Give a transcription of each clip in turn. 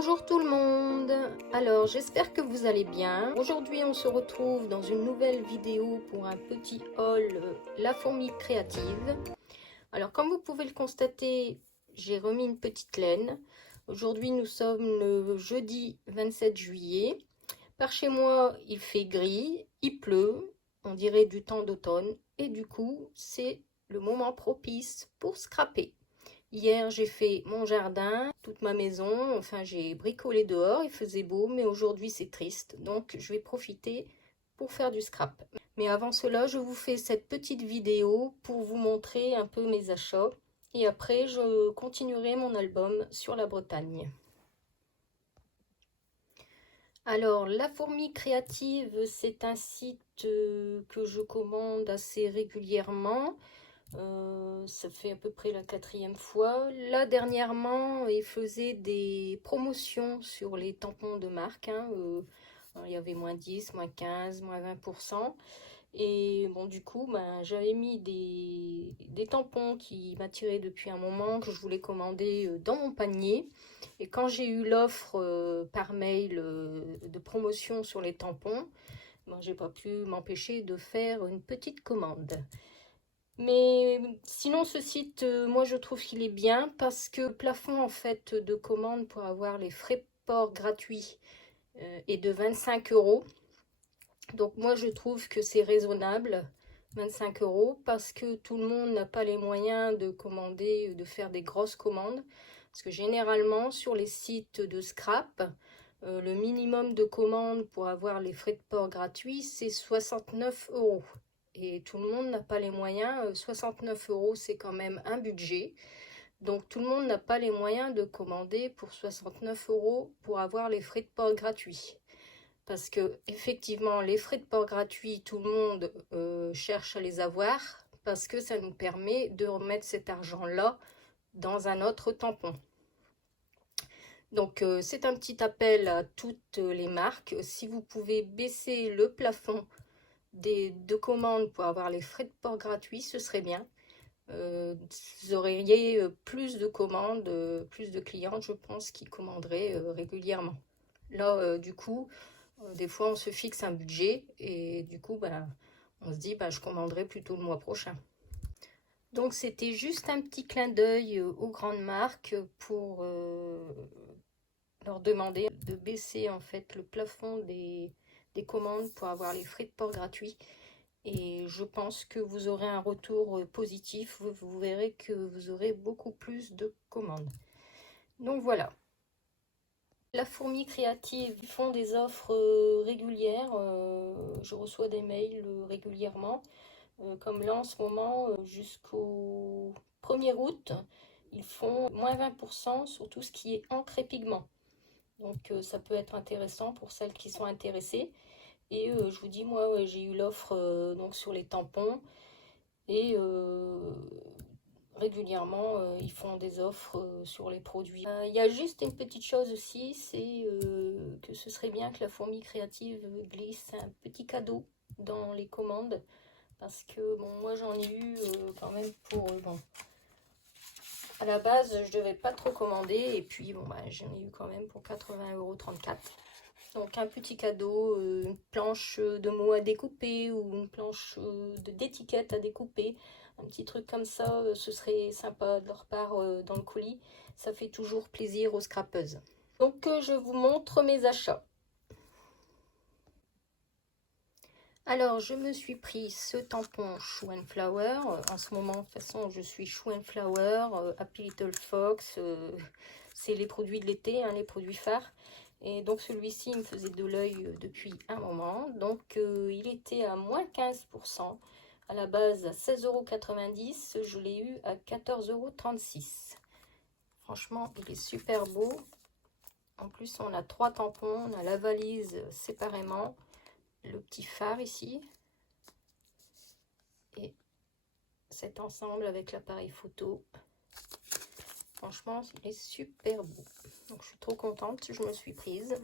Bonjour tout le monde. Alors j'espère que vous allez bien. Aujourd'hui on se retrouve dans une nouvelle vidéo pour un petit haul La Fourmi Créative. Alors comme vous pouvez le constater, j'ai remis une petite laine. Aujourd'hui nous sommes le jeudi 27 juillet. Par chez moi il fait gris, il pleut, on dirait du temps d'automne et du coup c'est le moment propice pour scraper. Hier, j'ai fait mon jardin, toute ma maison, enfin j'ai bricolé dehors, il faisait beau, mais aujourd'hui c'est triste, donc je vais profiter pour faire du scrap. Mais avant cela, je vous fais cette petite vidéo pour vous montrer un peu mes achats, et après je continuerai mon album sur la Bretagne. Alors, La Fourmi Créative, c'est un site que je commande assez régulièrement. Ça fait à peu près la 4e fois. Là, dernièrement, il faisait des promotions sur les tampons de marque. Il y avait moins 10, moins 15, moins 20%. Et bon, du coup, j'avais mis des tampons qui m'attiraient depuis un moment, que je voulais commander dans mon panier. Et quand j'ai eu l'offre par mail de promotion sur les tampons, j'ai pas pu m'empêcher de faire une petite commande. Mais sinon, ce site, moi, je trouve qu'il est bien parce que le plafond, en fait, de commande pour avoir les frais de port gratuits est de 25 €. Donc, moi, je trouve que c'est raisonnable, 25 €, parce que tout le monde n'a pas les moyens de commander, de faire des grosses commandes. Parce que généralement, sur les sites de scrap, le minimum de commande pour avoir les frais de port gratuits, c'est 69 €. Et tout le monde n'a pas les moyens. 69 €, c'est quand même un budget. Donc tout le monde n'a pas les moyens de commander pour 69 € pour avoir les frais de port gratuits. Parce que effectivement, les frais de port gratuits, tout le monde cherche à les avoir parce que ça nous permet de remettre cet argent-là dans un autre tampon. Donc c'est un petit appel à toutes les marques. Si vous pouvez baisser le plafond de commandes pour avoir les frais de port gratuits, ce serait bien. Vous auriez plus de commandes, plus de clients, je pense, qui commanderaient régulièrement. Là, du coup, des fois, on se fixe un budget et du coup, on se dit, je commanderai plutôt le mois prochain. Donc, c'était juste un petit clin d'œil aux grandes marques pour leur demander de baisser en fait le plafond des commandes pour avoir les frais de port gratuits. Et je pense que vous aurez un retour positif. Vous verrez que vous aurez beaucoup plus de commandes. Donc voilà. La Fourmi Créative, ils font des offres régulières. Je reçois des mails régulièrement. Comme là en ce moment, jusqu'au 1er août, ils font moins 20% sur tout ce qui est encre et pigment. Donc ça peut être intéressant pour celles qui sont intéressées. Et je vous dis, moi, j'ai eu l'offre donc sur les tampons. Et régulièrement, ils font des offres sur les produits. Il y a juste une petite chose aussi, c'est que ce serait bien que la Fourmi Créative glisse un petit cadeau dans les commandes. Parce que, bon, moi, j'en ai eu quand même pour... bon, à la base, je devais pas trop commander. Et puis, bon, j'en ai eu quand même pour 80,34 €. Donc un petit cadeau, une planche de mots à découper ou une planche d'étiquette à découper, un petit truc comme ça, ce serait sympa de leur part dans le colis. Ça fait toujours plaisir aux scrapeuses. Donc je vous montre mes achats. Alors je me suis pris ce tampon Chou and Flower. En ce moment, de toute façon, je suis Chou and Flower, Happy Little Fox. C'est les produits de l'été, les produits phares. Et donc celui-ci me faisait de l'œil depuis un moment. Donc il était à moins 15%. À la base à 16,90 €. Je l'ai eu à 14,36 €. Franchement, il est super beau. En plus, on a 3 tampons. On a la valise séparément. Le petit phare ici. Et cet ensemble avec l'appareil photo. Franchement, il est super beau. Donc je suis trop contente, je me suis prise.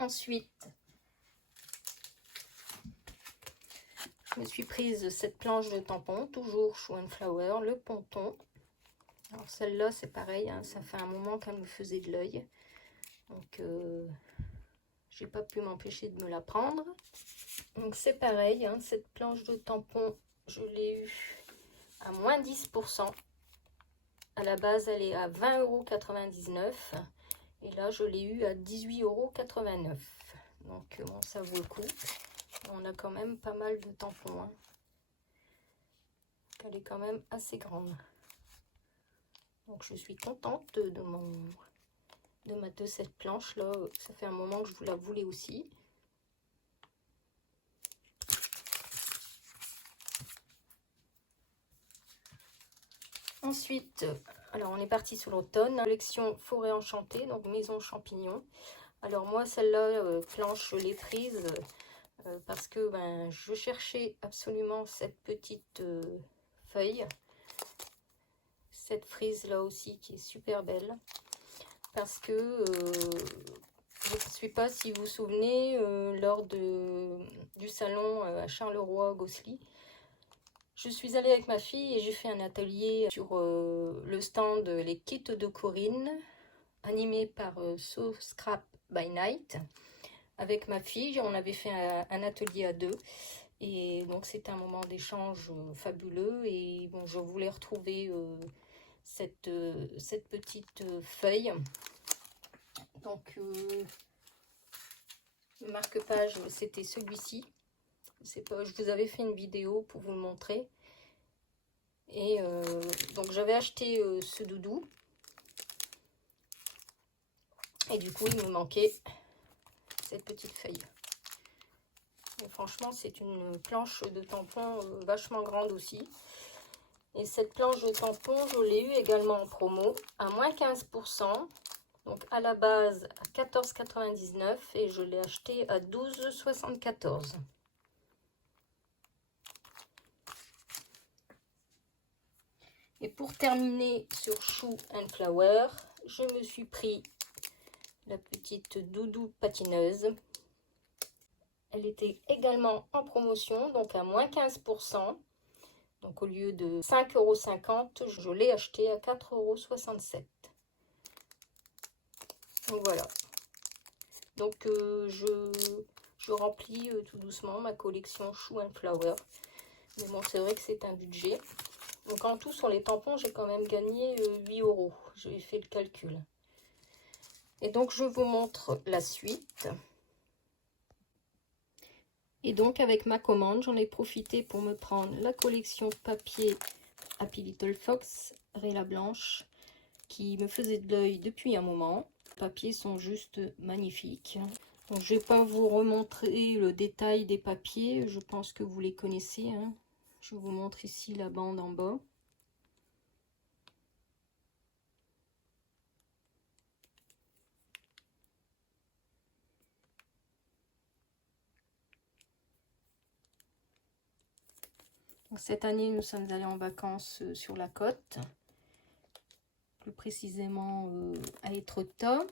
Ensuite, je me suis prise cette planche de tampon, toujours Chou and Flower, le ponton. Alors celle-là, c'est pareil, hein, ça fait un moment qu'elle me faisait de l'œil. Donc, j'ai pas pu m'empêcher de me la prendre. Donc c'est pareil, hein, cette planche de tampon, je l'ai eue à moins 10%. À la base, elle est à 20,99 €. Et là, je l'ai eue à 18,89 €. Donc, bon, ça vaut le coup. On a quand même pas mal de tampons. Hein. Elle est quand même assez grande. Donc, je suis contente de cette planche-là. Ça fait un moment que je vous la voulais aussi. Ensuite, alors on est parti sur l'automne, collection Forêt Enchantée, donc Maison Champignon. Alors moi, celle-là, planche, je l'ai prise parce que je cherchais absolument cette petite feuille. Cette frise-là aussi qui est super belle. Parce que, je ne sais pas si vous vous souvenez, lors du salon à Charleroi-Gosselies, je suis allée avec ma fille et j'ai fait un atelier sur le stand Les Kits de Corinne, animé par So Scrap by Night. Avec ma fille, on avait fait un atelier à deux. Et donc c'était un moment d'échange fabuleux. Et bon, je voulais retrouver cette petite feuille. Donc le marque-page, c'était celui-ci. Je vous avais fait une vidéo pour vous le montrer. Et donc j'avais acheté ce doudou. Et du coup, il me manquait cette petite feuille. Et franchement, c'est une planche de tampon vachement grande aussi. Et cette planche de tampon, je l'ai eu également en promo à moins 15%. Donc à la base à 14,99 € et je l'ai acheté à 12,74 €. Et pour terminer sur Shoe and Flower, je me suis pris la petite doudou patineuse. Elle était également en promotion, donc à moins 15%. Donc au lieu de 5,50 €, je l'ai acheté à 4,67 €. Donc voilà. Donc je remplis tout doucement ma collection Shoe and Flower. Mais bon, c'est vrai que c'est un budget. Donc en tout, sur les tampons, j'ai quand même gagné 8 €. J'ai fait le calcul. Et donc, je vous montre la suite. Et donc, avec ma commande, j'en ai profité pour me prendre la collection papier Happy Little Fox, Réla Blanche, qui me faisait de l'œil depuis un moment. Les papiers sont juste magnifiques. Donc, je ne vais pas vous remontrer le détail des papiers. Je pense que vous les connaissez. Hein. Je vous montre ici la bande en bas. Cette année, nous sommes allés en vacances sur la côte, plus précisément à Étretat.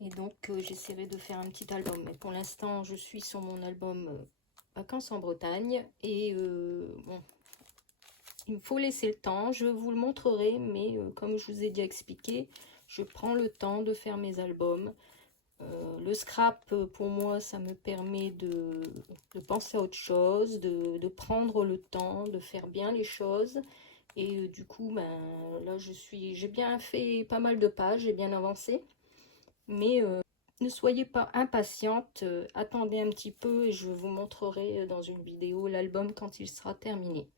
Et donc, j'essaierai de faire un petit album. Mais pour l'instant, je suis sur mon album Vacances en Bretagne. Et bon, il me faut laisser le temps. Je vous le montrerai, mais comme je vous ai déjà expliqué, je prends le temps de faire mes albums. Le scrap, pour moi, ça me permet de penser à autre chose, de prendre le temps, de faire bien les choses. Et du coup, là, j'ai bien fait pas mal de pages, j'ai bien avancé. Mais ne soyez pas impatiente, attendez un petit peu et je vous montrerai dans une vidéo l'album quand il sera terminé.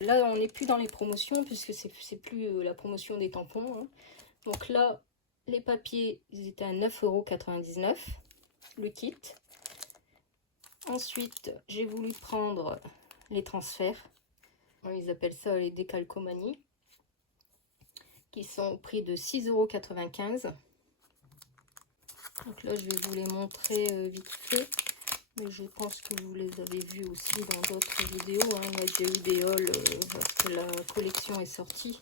Là, on n'est plus dans les promotions puisque c'est plus la promotion des tampons. Hein. Donc là, les papiers, ils étaient à 9,99 € le kit. Ensuite, j'ai voulu prendre les transferts. Ils appellent ça les décalcomanies. Qui sont au prix de 6,95 €. Donc là, je vais vous les montrer vite fait. Mais je pense que vous les avez vus aussi dans d'autres vidéos. Hein. Il y a déjà eu des hauls lorsque la collection est sortie.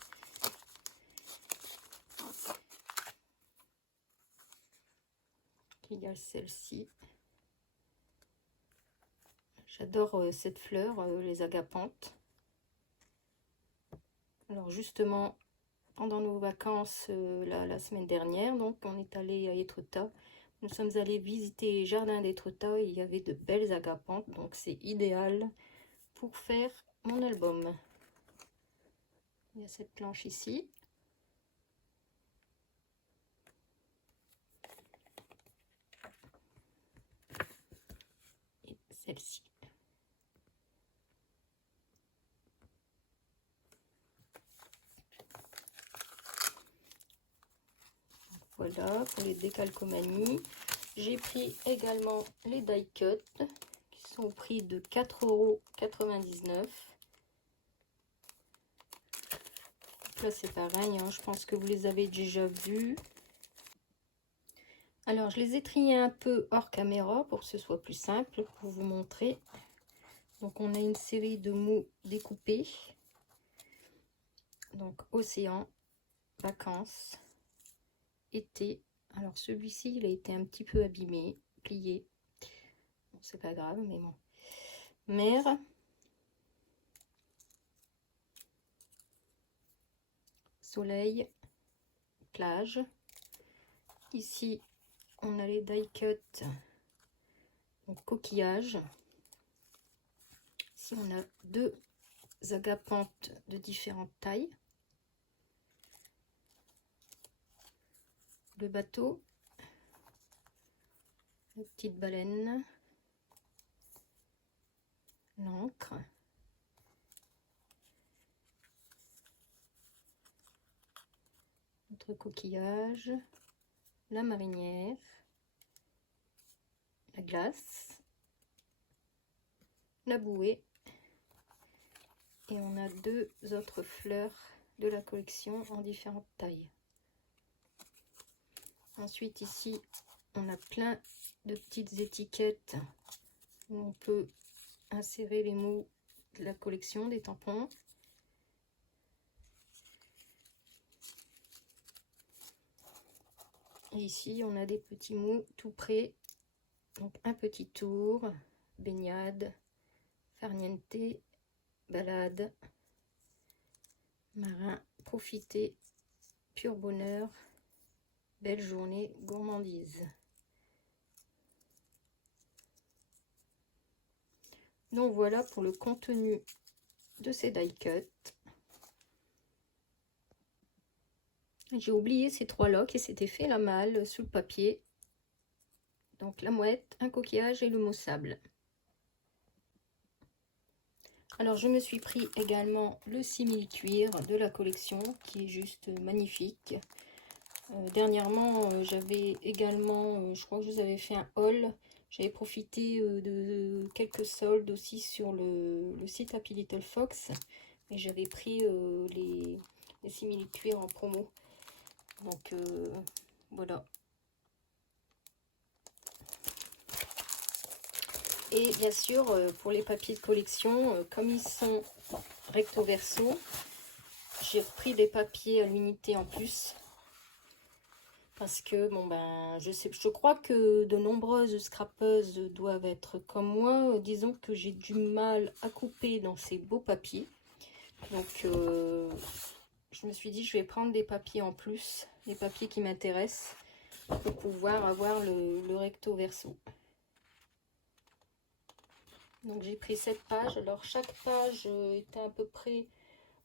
Il y a celle-ci. J'adore cette fleur, les agapantes. Alors justement, pendant nos vacances la semaine dernière. Donc on est allé à Étretat. Nous sommes allés visiter les jardins d'Étretat et il y avait de belles agapantes. Donc c'est idéal pour faire mon album. Il y a cette planche ici. Et celle-ci. Voilà pour les décalcomanies. J'ai pris également les die cut qui sont au prix de 4,99 €. Là c'est pareil, hein, je pense que vous les avez déjà vus. Alors je les ai triés un peu hors caméra pour que ce soit plus simple pour vous montrer. Donc on a une série de mots découpés. Donc océan, vacances, été. Alors celui-ci il a été un petit peu abîmé, plié. Bon, c'est pas grave, mais bon. Mer. Soleil, plage. Ici, on a les die cut, donc coquillage. Ici, on a deux agapantes de différentes tailles. Le bateau, la petite baleine, l'encre. Notre coquillage, la marinière, la glace, la bouée et on a deux autres fleurs de la collection en différentes tailles. Ensuite ici on a plein de petites étiquettes où on peut insérer les mots de la collection, des tampons. Et ici on a des petits mots tout prêts. Donc un petit tour, baignade, farniente, balade, marin, profiter, pur bonheur, belle journée, gourmandise. Donc voilà pour le contenu de ces die cut. J'ai oublié ces trois-là qui s'étaient fait la malle sous le papier. Donc la mouette, un coquillage et le mot sable. Alors je me suis pris également le simili-cuir de la collection qui est juste magnifique. Dernièrement j'avais également, je crois que je vous avais fait un haul. J'avais profité de quelques soldes aussi sur le site Happy Little Fox. Et j'avais pris les simili-cuir en promo. Donc voilà. Et bien sûr, pour les papiers de collection, comme ils sont recto verso, j'ai repris des papiers à l'unité en plus. Parce que, bon ben, je crois que de nombreuses scrapeuses doivent être comme moi. Disons que j'ai du mal à couper dans ces beaux papiers. Donc, je me suis dit, je vais prendre des papiers en plus, les papiers qui m'intéressent, pour pouvoir avoir le recto verso. Donc j'ai pris 7 pages. Alors chaque page était à peu près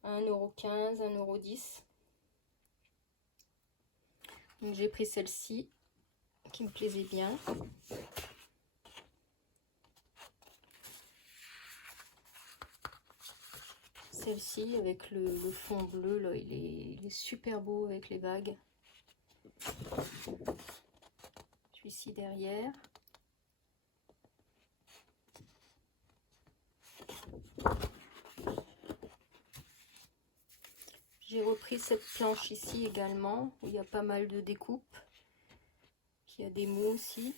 à 1,15 €, 1,10 €. Donc j'ai pris celle-ci qui me plaisait bien. Celle-ci avec le fond bleu, là, il est super beau avec les vagues. Celui-ci derrière. J'ai repris cette planche ici également, où il y a pas mal de découpes. Il y a des mots aussi.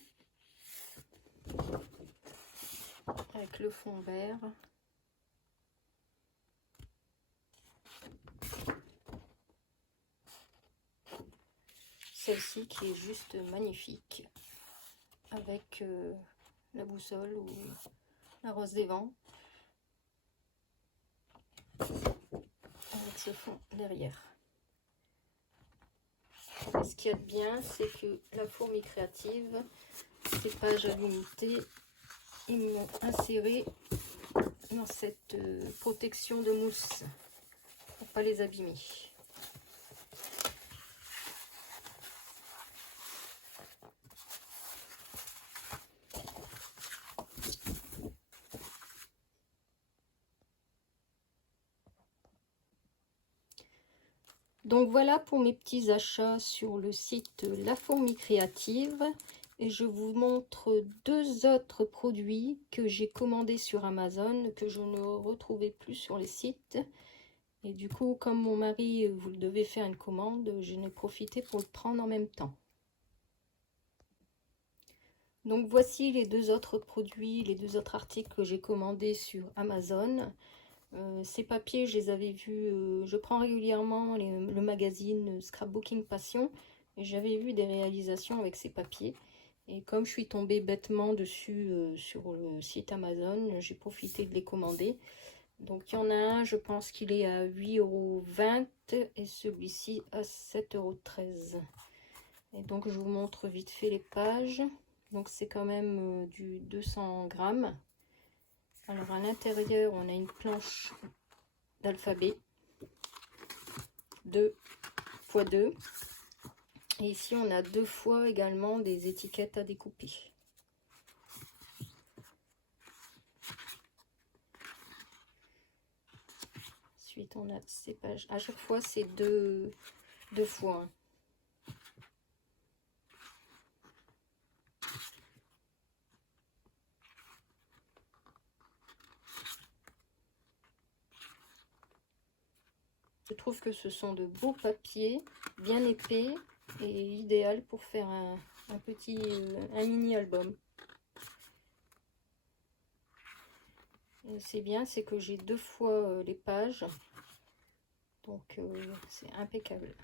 Avec le fond vert. Celle-ci qui est juste magnifique. Avec la boussole ou la rose des vents. Avec ce fond derrière. ce qu'il y a de bien, c'est que la fourmi créative, ces pages à l'unité, ils m'ont inséré dans cette protection de mousse pour pas les abîmer. Donc voilà pour mes petits achats sur le site La Fourmi Créative. Et je vous montre deux autres produits que j'ai commandés sur Amazon, que je ne retrouvais plus sur les sites. Et du coup, comme mon mari, vous devez faire une commande, j'en ai profité pour le prendre en même temps. Donc voici les deux autres produits, les deux autres articles que j'ai commandés sur Amazon. Ces papiers, je les avais vus, je prends régulièrement le magazine Scrapbooking Passion, et j'avais vu des réalisations avec ces papiers. Et comme je suis tombée bêtement dessus sur le site Amazon, j'ai profité de les commander. Donc il y en a un, je pense qu'il est à 8,20 € et celui-ci à 7,13 €. Et donc je vous montre vite fait les pages. Donc c'est quand même du 200 grammes. Alors à l'intérieur, on a une planche d'alphabet 2 x 2. Et ici, on a 2 fois également des étiquettes à découper. Ensuite, on a ces pages. À chaque fois, c'est deux fois. Je trouve que ce sont de beaux papiers, bien épais et idéal pour faire un mini album. C'est bien, c'est que j'ai 2 fois les pages, donc c'est impeccable.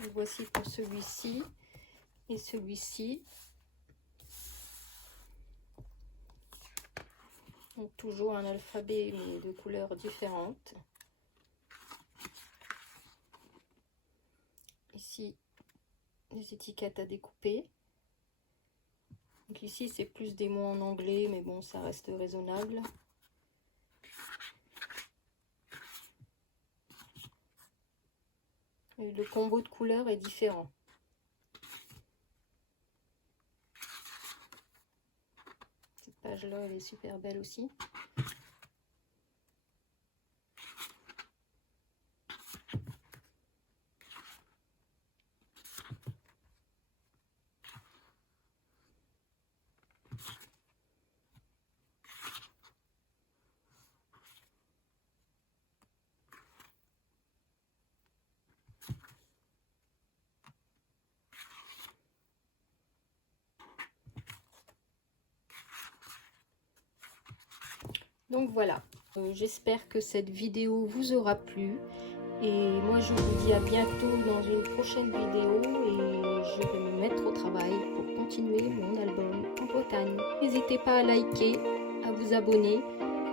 Donc, voici pour celui-ci et celui-ci. Donc toujours un alphabet mais de couleurs différentes. Ici, des étiquettes à découper. Donc ici, c'est plus des mots en anglais, mais bon, ça reste raisonnable. Et le combo de couleurs est différent. Cette page-là, elle est super belle aussi. Donc voilà, j'espère que cette vidéo vous aura plu. Et moi je vous dis à bientôt dans une prochaine vidéo et je vais me mettre au travail pour continuer mon album en Bretagne. N'hésitez pas à liker, à vous abonner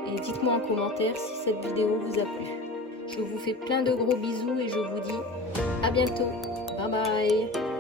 et dites-moi en commentaire si cette vidéo vous a plu. Je vous fais plein de gros bisous et je vous dis à bientôt. Bye bye.